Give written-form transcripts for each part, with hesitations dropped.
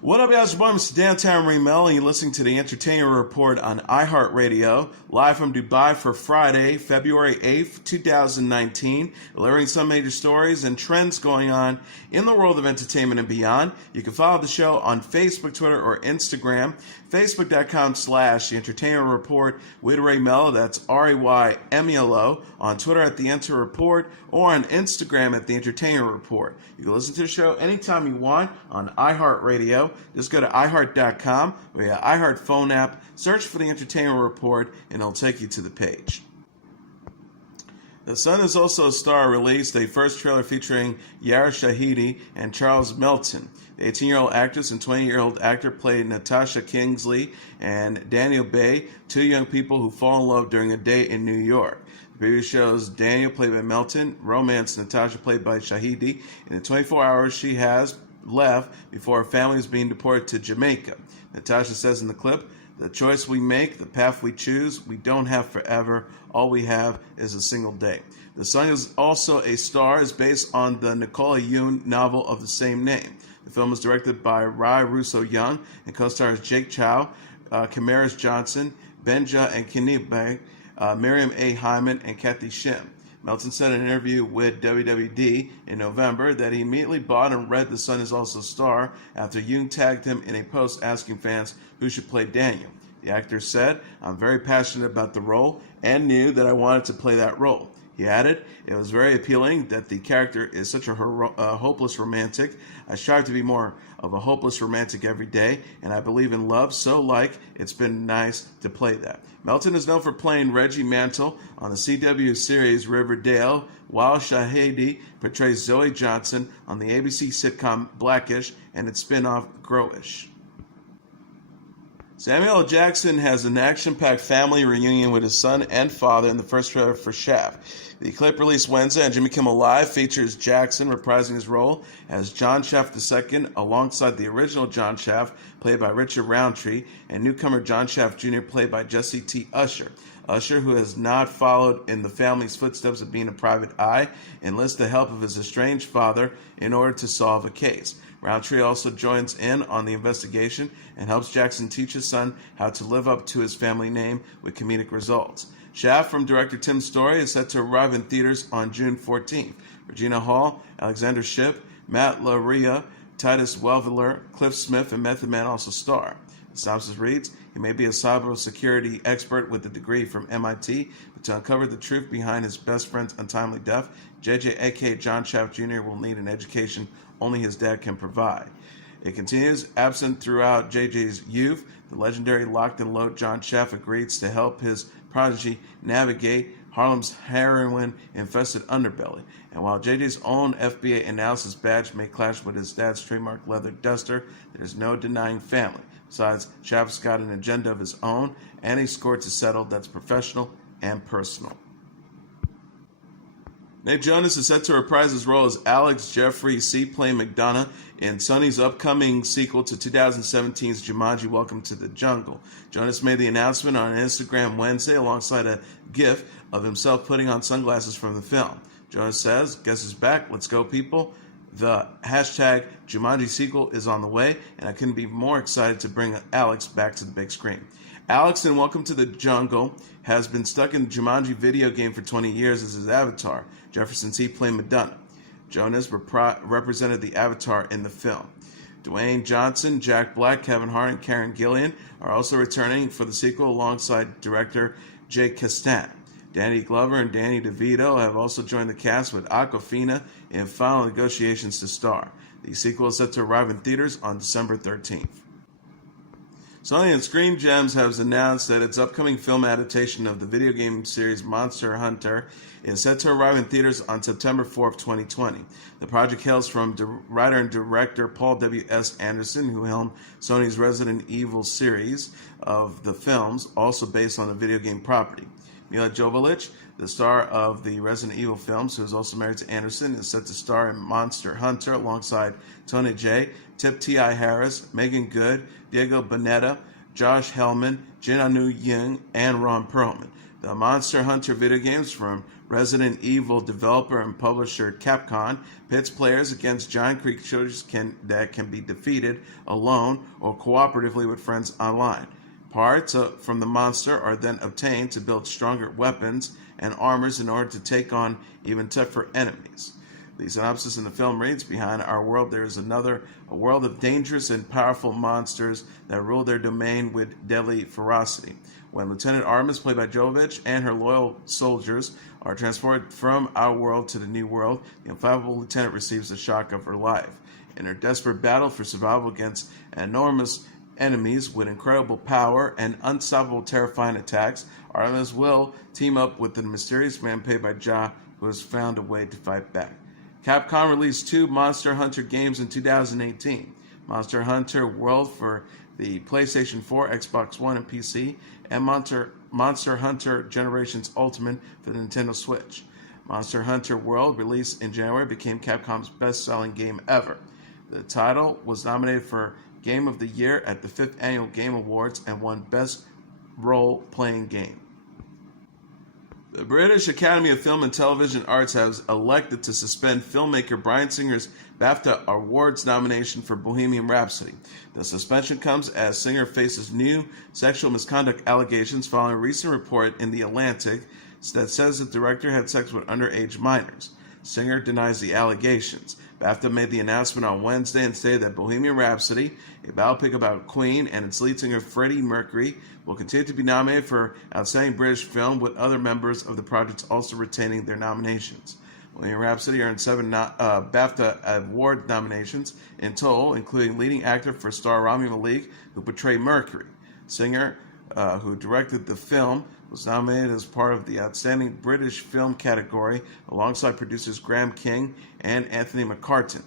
What up, guys? It's Mr. Downtown Remel, and you're listening to the Entertainment Report on iHeartRadio, live from Dubai for Friday, February 8th, 2019, delivering some major stories and trends going on in the world of entertainment and beyond. You can follow the show on Facebook, Twitter, or Instagram. Facebook.com/The Entertainment Report with Ray Melo, that's RAYMELO, on Twitter at The Enter Report, or on Instagram at The Entertainment Report. You can listen to the show anytime you want on iHeartRadio. Just go to iHeart.com or your iHeart phone app, search for The Entertainment Report, and it'll take you to the page. The Sun is Also a Star released a first trailer featuring Yara Shahidi and Charles Melton. The 18-year-old actress and 20-year-old actor played Natasha Kingsley and Daniel Bay, two young people who fall in love during a date in New York. The preview shows Daniel, played by Melton, romance Natasha, played by Shahidi, in the 24 hours she has left before her family is being deported to Jamaica. Natasha says in the clip, "The choice we make, the path we choose, we don't have forever. All we have is a single day." The Sun is Also a Star is based on the Nicola Yoon novel of the same name. The film is directed by Rai Russo-Young and co-stars Jake Chow, Camaris Johnson, Benja and Kinnibe, Miriam A. Hyman, and Kathy Shim. Melton said in an interview with WWD in November that he immediately bought and read The Sun is Also a Star after Yoon tagged him in a post asking fans who should play Daniel. The actor said, "I'm very passionate about the role and knew that I wanted to play that role." He added, "It was very appealing that the character is such a hopeless romantic. I strive to be more of a hopeless romantic every day, and I believe in love, so it's been nice to play that." Melton is known for playing Reggie Mantle on the CW series Riverdale, while Shahidi portrays Zoe Johnson on the ABC sitcom Blackish and its spin-off Growish. Samuel L. Jackson has an action-packed family reunion with his son and father in the first trailer for Shaft. The clip released Wednesday on Jimmy Kimmel Live features Jackson reprising his role as John Shaft II alongside the original John Shaft, played by Richard Roundtree, and newcomer John Shaft Jr., played by Jesse T. Usher. Usher, who has not followed in the family's footsteps of being a private eye, enlists the help of his estranged father in order to solve a case. Roundtree also joins in on the investigation and helps Jackson teach his son how to live up to his family name with comedic results. Shaft, from director Tim Story, is set to arrive in theaters on June 14th. Regina Hall, Alexander Shipp, Matt LaRia, Titus Welveler, Cliff Smith, and Method Man also star. The synopsis reads, "He may be a cybersecurity expert with a degree from MIT, but to uncover the truth behind his best friend's untimely death, JJ aka John Shaft Jr. will need an education only his dad can provide." It continues, absent throughout JJ's youth, the legendary locked and loaded John Shaft agrees to help his prodigy navigate Harlem's heroin-infested underbelly. And while JJ's own FBA analysis badge may clash with his dad's trademark leather duster, there's no denying family. Besides, Shaft's got an agenda of his own, and a score to settle that's professional and personal. Nick Jonas is set to reprise his role as Alex Jeffrey Seaplane McDonough in Sony's upcoming sequel to 2017's Jumanji: Welcome to the Jungle. Jonas made the announcement on Instagram Wednesday alongside a GIF of himself putting on sunglasses from the film. Jonas says, "Guess who's back? Let's go, people. The hashtag Jumanji sequel is on the way, and I couldn't be more excited to bring Alex back to the big screen." Alex in Welcome to the Jungle has been stuck in the Jumanji video game for 20 years as his avatar, Jefferson Seaplane McDonough. Jonas represented the avatar in the film. Dwayne Johnson, Jack Black, Kevin Hart, and Karen Gillan are also returning for the sequel alongside director Jake Kasdan. Danny Glover and Danny DeVito have also joined the cast with Awkwafina in final negotiations to star. The sequel is set to arrive in theaters on December 13th. Sony and Screen Gems has announced that its upcoming film adaptation of the video game series Monster Hunter is set to arrive in theaters on September 4th, 2020. The project hails from writer and director Paul W.S. Anderson, who helmed Sony's Resident Evil series of the films, also based on the video game property. Mila Jovovich, the star of the Resident Evil films, who is also married to Anderson, is set to star in Monster Hunter alongside Tony Jay, Tip T.I. Harris, Megan Good, Diego Boneta, Josh Hellman, Jin Anu Young, and Ron Perlman. The Monster Hunter video games from Resident Evil developer and publisher Capcom pits players against giant creatures that can be defeated alone or cooperatively with friends online. Parts from the monster are then obtained to build stronger weapons and armors in order to take on even tougher enemies. The synopsis in the film reads, behind our world there is a world of dangerous and powerful monsters that rule their domain with deadly ferocity. When Lieutenant Artemis, played by Jovovich, and her loyal soldiers are transported from our world to the new world, the inflammable lieutenant receives the shock of her life. In her desperate battle for survival against enormous enemies with incredible power and unstoppable terrifying attacks, Artemis will team up with the mysterious man played by Ja, who has found a way to fight back. Capcom released 2 Monster Hunter games in 2018. Monster Hunter World for the PlayStation 4, Xbox One, and PC, and Monster Hunter Generations Ultimate for the Nintendo Switch. Monster Hunter World, released in January, became Capcom's best-selling game ever. The title was nominated for Game of the Year at the 5th Annual Game Awards and won Best Role-Playing Game. The British Academy of Film and Television Arts has elected to suspend filmmaker Bryan Singer's BAFTA Awards nomination for Bohemian Rhapsody. The suspension comes as Singer faces new sexual misconduct allegations following a recent report in The Atlantic that says the director had sex with underage minors. Singer denies the allegations. BAFTA made the announcement on Wednesday and stated that Bohemian Rhapsody, a biopic about Queen and its lead singer Freddie Mercury, will continue to be nominated for Outstanding British Film, with other members of the project also retaining their nominations. Bohemian Rhapsody earned 7 BAFTA award nominations in total, including leading actor for star Rami Malek, who portrayed Mercury. Singer, who directed the film, was nominated as part of the Outstanding British Film category alongside producers Graham King and Anthony McCartan.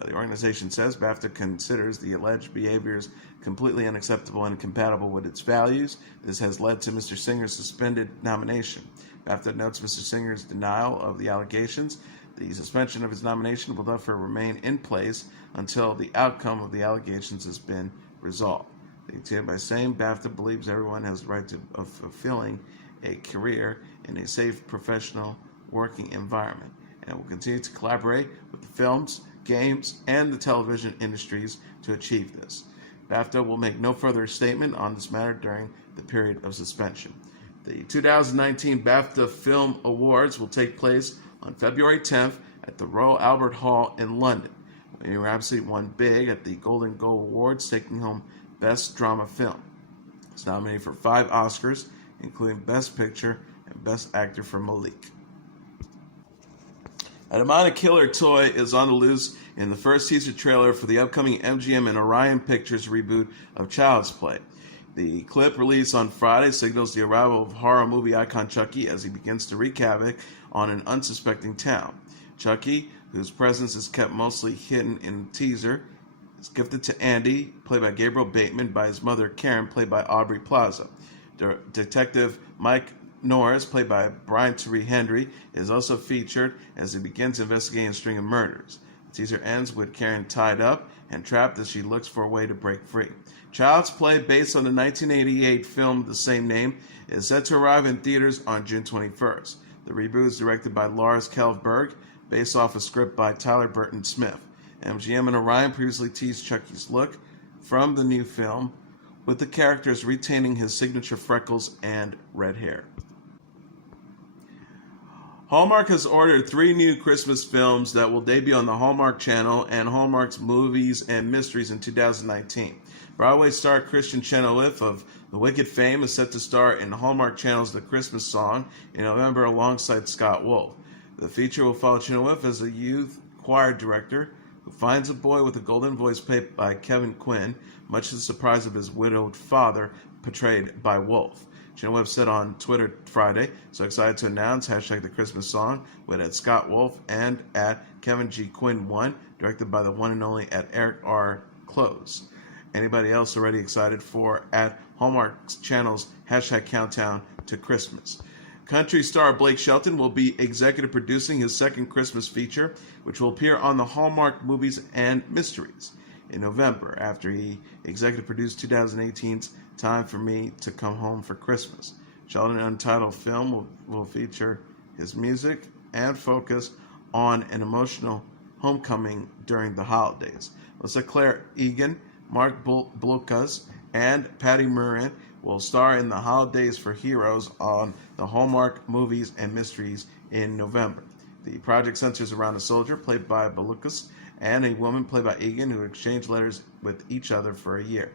The organization says BAFTA considers the alleged behaviors completely unacceptable and incompatible with its values. This has led to Mr. Singer's suspended nomination. BAFTA notes Mr. Singer's denial of the allegations. The suspension of his nomination will therefore remain in place until the outcome of the allegations has been resolved. They continue by saying BAFTA believes everyone has the right of fulfilling a career in a safe, professional working environment, and will continue to collaborate with the films, games, and the television industries to achieve this. BAFTA will make no further statement on this matter during the period of suspension. The 2019 BAFTA Film Awards will take place on February 10th at the Royal Albert Hall in London. Bohemian Rhapsody won big at the Golden Globe Awards, taking home Best Drama Film. It's nominated for 5 Oscars, including Best Picture and Best Actor for Malik. A demonic killer toy is on the loose in the first teaser trailer for the upcoming MGM and Orion Pictures reboot of Child's Play. The clip released on Friday signals the arrival of horror movie icon Chucky as he begins to wreak havoc on an unsuspecting town. Chucky, whose presence is kept mostly hidden in the teaser, is gifted to Andy, played by Gabriel Bateman, by his mother Karen, played by Aubrey Plaza. Detective Mike Norris, played by Brian Tyree Henry, is also featured as he begins investigating a string of murders. The teaser ends with Karen tied up and trapped as she looks for a way to break free. Child's Play, based on the 1988 film of the same name, is set to arrive in theaters on June 21st. The reboot is directed by Lars Kjellberg, based off a script by Tyler Burton Smith. MGM and Orion previously teased Chucky's look from the new film, with the characters retaining his signature freckles and red hair. Hallmark has ordered 3 new Christmas films that will debut on the Hallmark Channel and Hallmark's Movies and Mysteries in 2019. Broadway star Kristin Chenoweth of The Wicked fame is set to star in Hallmark Channel's The Christmas Song in November alongside Scott Wolf. The feature will follow Chenoweth as a youth choir director who finds a boy with a golden voice played by Kevin Quinn, much to the surprise of his widowed father, portrayed by Wolf. Chenoweth said on Twitter Friday, "So excited to announce #The Christmas Song with at Scott Wolf and at Kevin G. Quinn 1, directed by the one and only at Eric R. Close. Anybody else already excited for at Hallmark Channel's #Countdown to Christmas?" Country star Blake Shelton will be executive producing his second Christmas feature, which will appear on the Hallmark Movies and Mysteries in November, after he executive produced 2018's Time for Me to Come Home for Christmas. Sheldon untitled film will feature his music and focus on an emotional homecoming during the holidays. Melissa Claire Egan, Mark Blucas, and Patty Murin will star in The Holidays for Heroes on the Hallmark Movies and Mysteries in November. The project centers around a soldier, played by Blucas, and a woman, played by Egan, who exchange letters with each other for a year.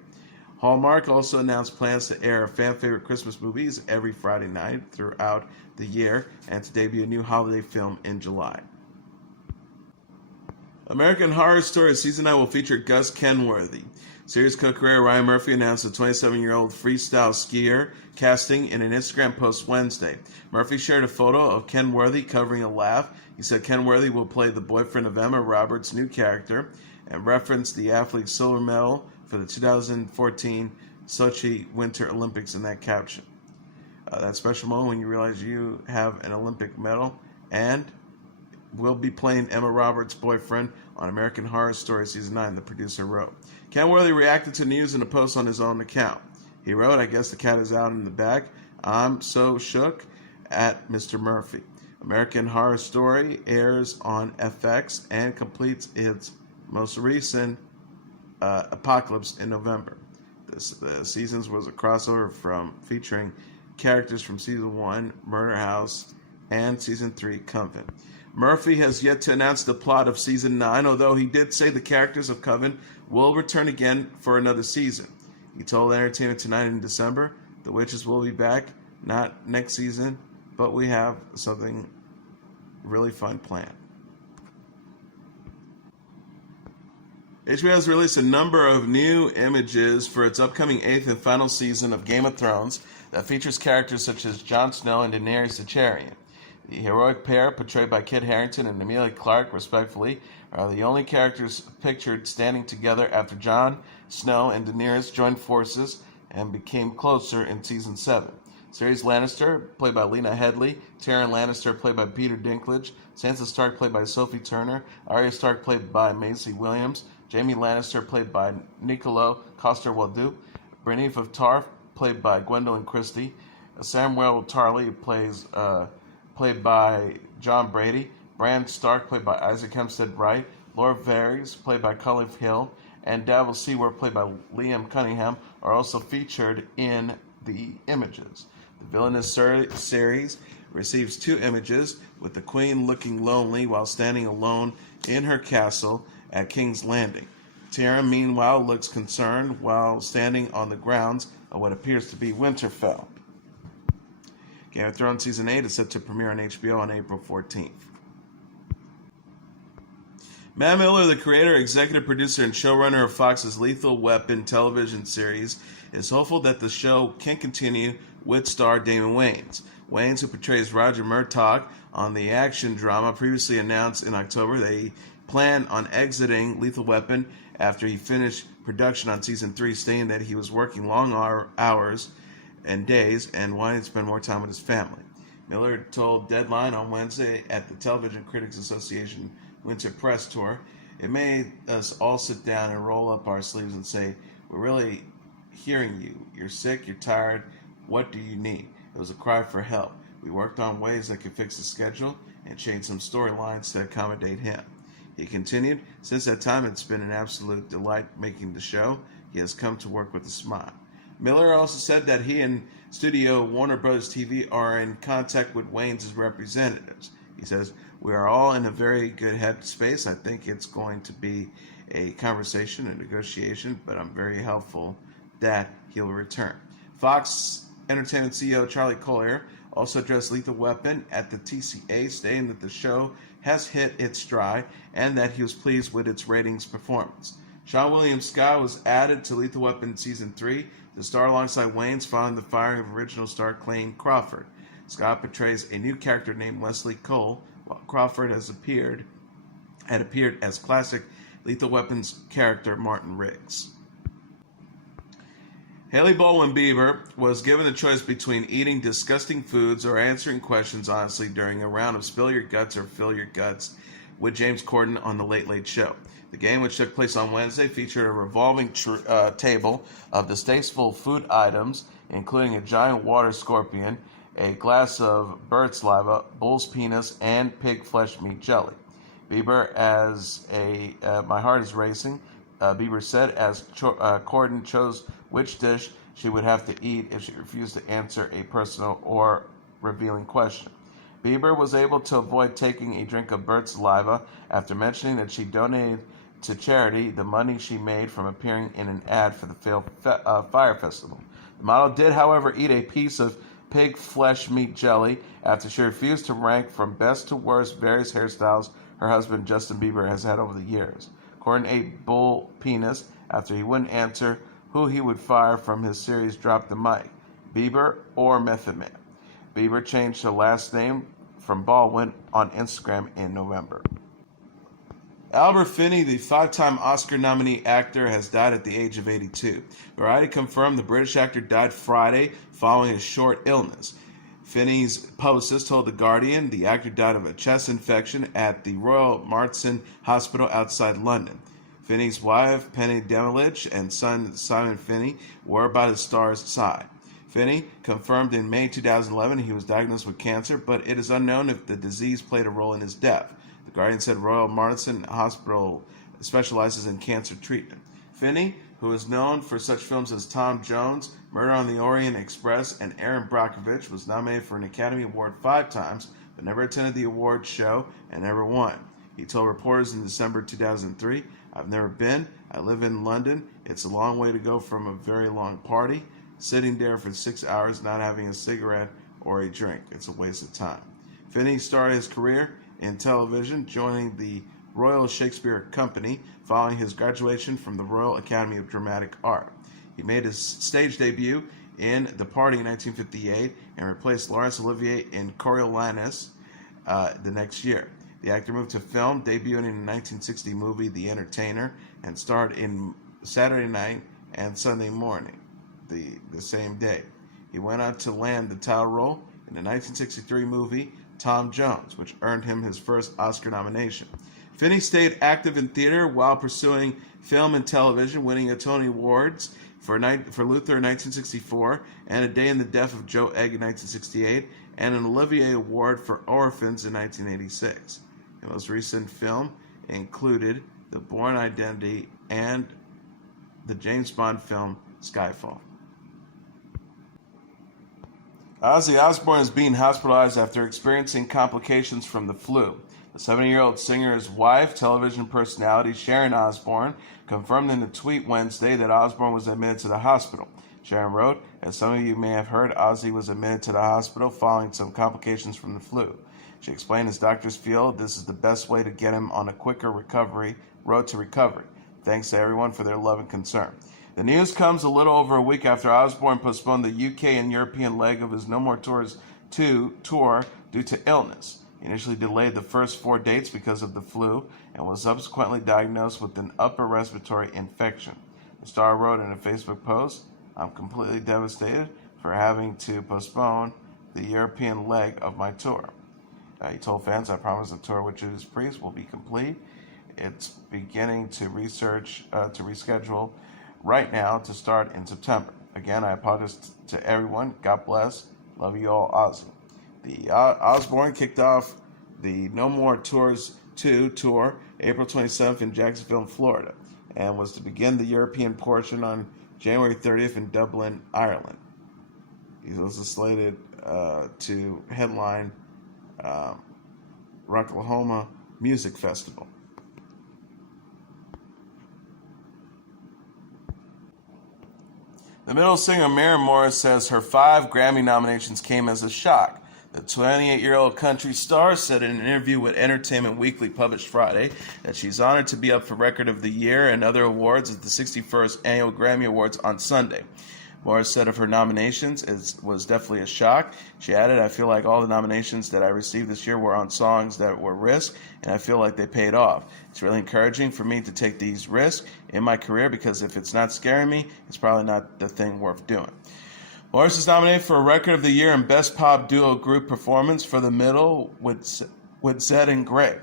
Hallmark also announced plans to air fan-favorite Christmas movies every Friday night throughout the year and to debut a new holiday film in July. American Horror Story Season 9 will feature Gus Kenworthy. Series co-creator Ryan Murphy announced the 27-year-old freestyle skier casting in an Instagram post Wednesday. Murphy shared a photo of Kenworthy covering a laugh. He said Kenworthy will play the boyfriend of Emma Roberts' new character and referenced the athlete's silver medal for the 2014 Sochi Winter Olympics in that caption. That special moment when you realize you have an Olympic medal and will be playing Emma Roberts' boyfriend on American Horror Story Season 9, the producer wrote. Kenworthy reacted to news in a post on his own account. He wrote, "I guess the cat is out in the bag. I'm so shook at Mr. Murphy." American Horror Story airs on FX and completes its most recent Apocalypse in November. The seasons was a crossover from featuring characters from Season 1, Murder House, and Season 3, Coven. Murphy has yet to announce the plot of Season 9, although he did say the characters of Coven will return again for another season. He told Entertainment Tonight in December, "The witches will be back, not next season, but we have something really fun planned." HBO has released a number of new images for its upcoming 8th and final season of Game of Thrones that features characters such as Jon Snow and Daenerys Targaryen. The heroic pair, portrayed by Kit Harington and Emilia Clarke, respectively, are the only characters pictured standing together after Jon Snow and Daenerys joined forces and became closer in Season 7. Cersei Lannister, played by Lena Headey, Tyrion Lannister, played by Peter Dinklage, Sansa Stark, played by Sophie Turner, Arya Stark, played by Maisie Williams, Jaime Lannister, played by Niccolo Coster-Waldau, Brienne of Tarth, played by Gwendolyn Christie, Samuel Tarly, played by John Brady, Bran Stark, played by Isaac Hempstead Wright, Lord Varys, played by Cullen Hill, and Davos Seaworth, played by Liam Cunningham, are also featured in the images. The villainous series receives 2 images, with the Queen looking lonely while standing alone in her castle at King's Landing. Tyrion, meanwhile, looks concerned while standing on the grounds of what appears to be Winterfell. Game of Thrones Season 8 is set to premiere on HBO on April 14th. Matt Miller, the creator, executive producer, and showrunner of Fox's Lethal Weapon television series, is hopeful that the show can continue with star Damon Wayans. Wayans, who portrays Roger Murtaugh on the action drama, previously announced in October that he planned on exiting Lethal Weapon after he finished production on Season 3, stating that he was working long hours and days and wanted to spend more time with his family. Miller told Deadline on Wednesday at the Television Critics Association Winter Press Tour, "It made us all sit down and roll up our sleeves and say, we're really hearing you. You're sick, you're tired, what do you need?" It was a cry for help. We worked on ways that could fix the schedule and change some storylines to accommodate him. He continued, "Since that time, it's been an absolute delight making the show. He has come to work with a smile." Miller also said that he and studio Warner Bros. TV are in contact with Wayans' representatives. He says, "We are all in a very good headspace. I think it's going to be a conversation, a negotiation, but I'm very hopeful that he'll return." Fox Entertainment CEO Charlie Collier also addressed Lethal Weapon at the TCA, stating that the show has hit its stride and that he was pleased with its ratings performance. Sean William Scott was added to Lethal Weapon Season 3 to star alongside Wayans following the firing of original star Clayne Crawford. Scott portrays a new character named Leslie Cole, while Crawford had appeared as classic Lethal Weapon's character Martin Riggs. Hailey Bieber was given the choice between eating disgusting foods or answering questions honestly during a round of Spill Your Guts or Fill Your Guts with James Corden on The Late Late Show. The game, which took place on Wednesday, featured a revolving table of distasteful food items including a giant water scorpion, a glass of bird saliva, bull's penis, and pig flesh meat jelly. Bieber, my heart is racing, Bieber said, as Corden chose which dish she would have to eat if she refused to answer a personal or revealing question. Bieber was able to avoid taking a drink of bird saliva after mentioning that she donated to charity the money she made from appearing in an ad for the failed Fire Festival. The model did, however, eat a piece of pig flesh meat jelly after she refused to rank from best to worst various hairstyles her husband Justin Bieber has had over the years. Corden ate bull penis after he wouldn't answer who he would fire from his series Drop the Mic, Bieber or Method Man. Bieber changed her last name from Baldwin on Instagram in November. Albert Finney, the five-time Oscar nominee actor, has died at the age of 82. Variety confirmed the British actor died Friday following a short illness. Finney's publicist told The Guardian the actor died of a chest infection at the Royal Marsden Hospital outside London. Finney's wife, Penny Demilich, and son, Simon Finney, were by the star's side. Finney confirmed in May 2011 he was diagnosed with cancer, but it is unknown if the disease played a role in his death. The Guardian said Royal Marsden Hospital specializes in cancer treatment. Finney, who is known for such films as Tom Jones, Murder on the Orient Express, and Erin Brockovich, was nominated for an Academy Award 5 times, but never attended the awards show and never won. He told reporters in December 2003, "I've never been. I live in London. It's a long way to go from a very long party. Sitting there for 6 hours not having a cigarette or a drink. It's a waste of time." Finney started his career in television, joining the Royal Shakespeare Company following his graduation from the Royal Academy of Dramatic Art. He made his stage debut in The Party in 1958 and replaced Laurence Olivier in Coriolanus the next year. The actor moved to film, debuting in the 1960 movie The Entertainer, and starred in Saturday Night and Sunday Morning the same day. He went on to land the title role in the 1963 movie Tom Jones, which earned him his first Oscar nomination. Finney stayed active in theater while pursuing film and television, winning a Tony Awards for Luther in 1964, and A Day in the Death of Joe Egg in 1968, and an Olivier Award for Orphans in 1986. His most recent film included The Bourne Identity and the James Bond film Skyfall. Ozzy Osbourne is being hospitalized after experiencing complications from the flu. The 70-year-old singer's wife, television personality Sharon Osbourne, confirmed in a tweet Wednesday that Osbourne was admitted to the hospital. Sharon wrote, "As some of you may have heard, Ozzy was admitted to the hospital following some complications from the flu." She explained his doctors feel this is the best way to get him on a quicker road to recovery. Thanks to everyone for their love and concern. The news comes a little over a week after Osbourne postponed the UK and European leg of his No More Tours 2 tour due to illness. He initially delayed the first 4 dates because of the flu and was subsequently diagnosed with an upper respiratory infection. The star wrote in a Facebook post, "I'm completely devastated for having to postpone the European leg of my tour." He told fans, "I promise the tour with Judas Priest will be complete. It's beginning to reschedule right now to start in September. Again, I apologize to everyone. God bless. Love you all, Ozzy." The Osbourne kicked off the No More Tours 2 tour April 27th in Jacksonville, Florida, and was to begin the European portion on January 30th in Dublin, Ireland. He was slated to headline Rocklahoma Music Festival. The middle singer Maren Morris says her 5 Grammy nominations came as a shock. The 28-year-old country star said in an interview with Entertainment Weekly published Friday that she's honored to be up for Record of the Year and other awards at the 61st Annual Grammy Awards on Sunday. Morris said of her nominations, it was definitely a shock. She added, "I feel like all the nominations that I received this year were on songs that were risk, and I feel like they paid off. It's really encouraging for me to take these risks in my career because if it's not scaring me, it's probably not the thing worth doing." Morris is nominated for a Record of the Year and Best Pop Duo Group Performance for The Middle with Zed and Grey.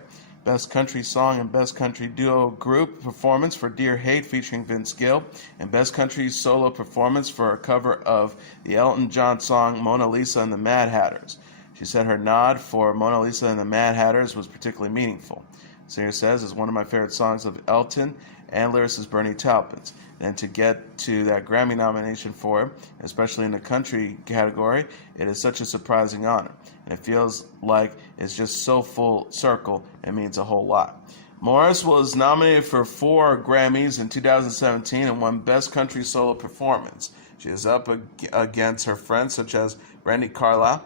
Best Country Song and Best Country Duo Group Performance for Dear Hate featuring Vince Gill, and Best Country Solo Performance for a cover of the Elton John song Mona Lisa and the Mad Hatters. She said her nod for Mona Lisa and the Mad Hatters was particularly meaningful. The singer says it's one of my favorite songs of Elton and lyricist Bernie Taupin's. And to get to that Grammy nomination for it, especially in the country category, it is such a surprising honor. And it feels like it's just so full circle. It means a whole lot. Morris was nominated for 4 Grammys in 2017 and won Best Country Solo Performance. She is up against her friends such as Brandi Carlile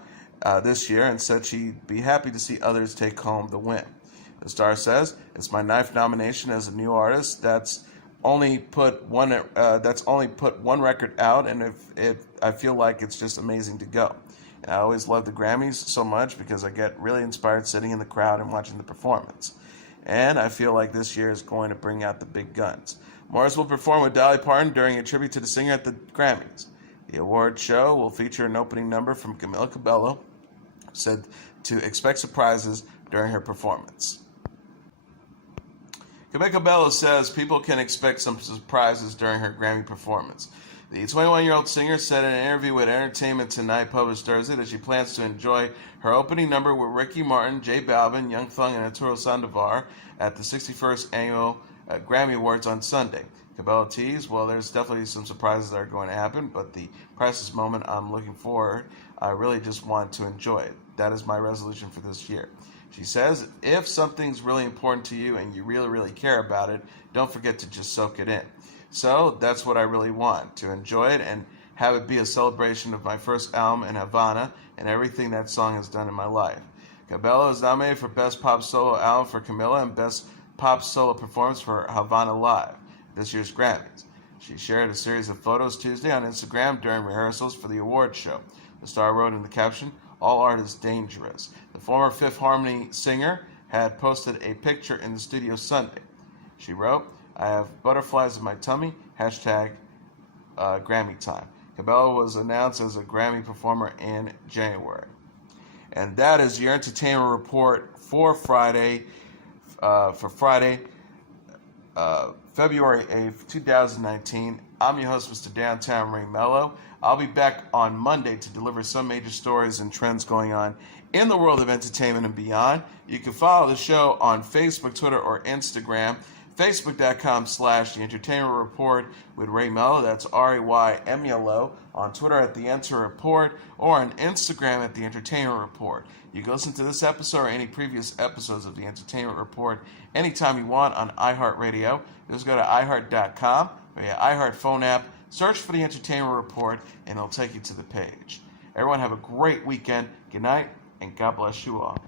this year and said she'd be happy to see others take home the win. The star says, "It's my 9th nomination as a new artist that's only put one record out, and I feel like it's just amazing to go. And I always love the Grammys so much because I get really inspired sitting in the crowd and watching the performance. And I feel like this year is going to bring out the big guns." Morris will perform with Dolly Parton during a tribute to the singer at the Grammys. The award show will feature an opening number from Camilla Cabello, said to expect surprises during her performance. Camilla Cabello says people can expect some surprises during her Grammy performance. The 21-year-old singer said in an interview with Entertainment Tonight published Thursday that she plans to enjoy her opening number with Ricky Martin, J Balvin, Young Thug, and Arturo Sandoval at the 61st Annual Grammy Awards on Sunday. Cabello teased, "Well, there's definitely some surprises that are going to happen, but the priceless moment I'm looking forward, I really just want to enjoy it. That is my resolution for this year." She says, "If something's really important to you and you really, really care about it, don't forget to just soak it in." So that's what I really want, to enjoy it and have it be a celebration of my first album in Havana and everything that song has done in my life. Cabello is nominated for Best Pop Solo Album for Camilla and Best Pop Solo Performance for Havana Live, this year's Grammys. She shared a series of photos Tuesday on Instagram during rehearsals for the award show. The star wrote in the caption, "All art is dangerous." The former Fifth Harmony singer had posted a picture in the studio Sunday. She wrote, "I have butterflies in my tummy, hashtag Grammy time." Cabello was announced as a Grammy performer in January. And that is your entertainment report for Friday, February 8th, 2019. I'm your host, Mr. Downtown Ray Melo. I'll be back on Monday to deliver some major stories and trends going on in the world of entertainment and beyond. You can follow the show on Facebook, Twitter, or Instagram. Facebook.com/The Entertainment Report with Ray Melo. That's RAYMELO. On Twitter at The Enter Report, or on Instagram at The Entertainment Report. You can listen to this episode or any previous episodes of The Entertainment Report anytime you want on iHeartRadio. Just go to iHeart.com or your iHeart phone app, search for The Entertainment Report, and it'll take you to the page. Everyone have a great weekend. Good night, and God bless you all.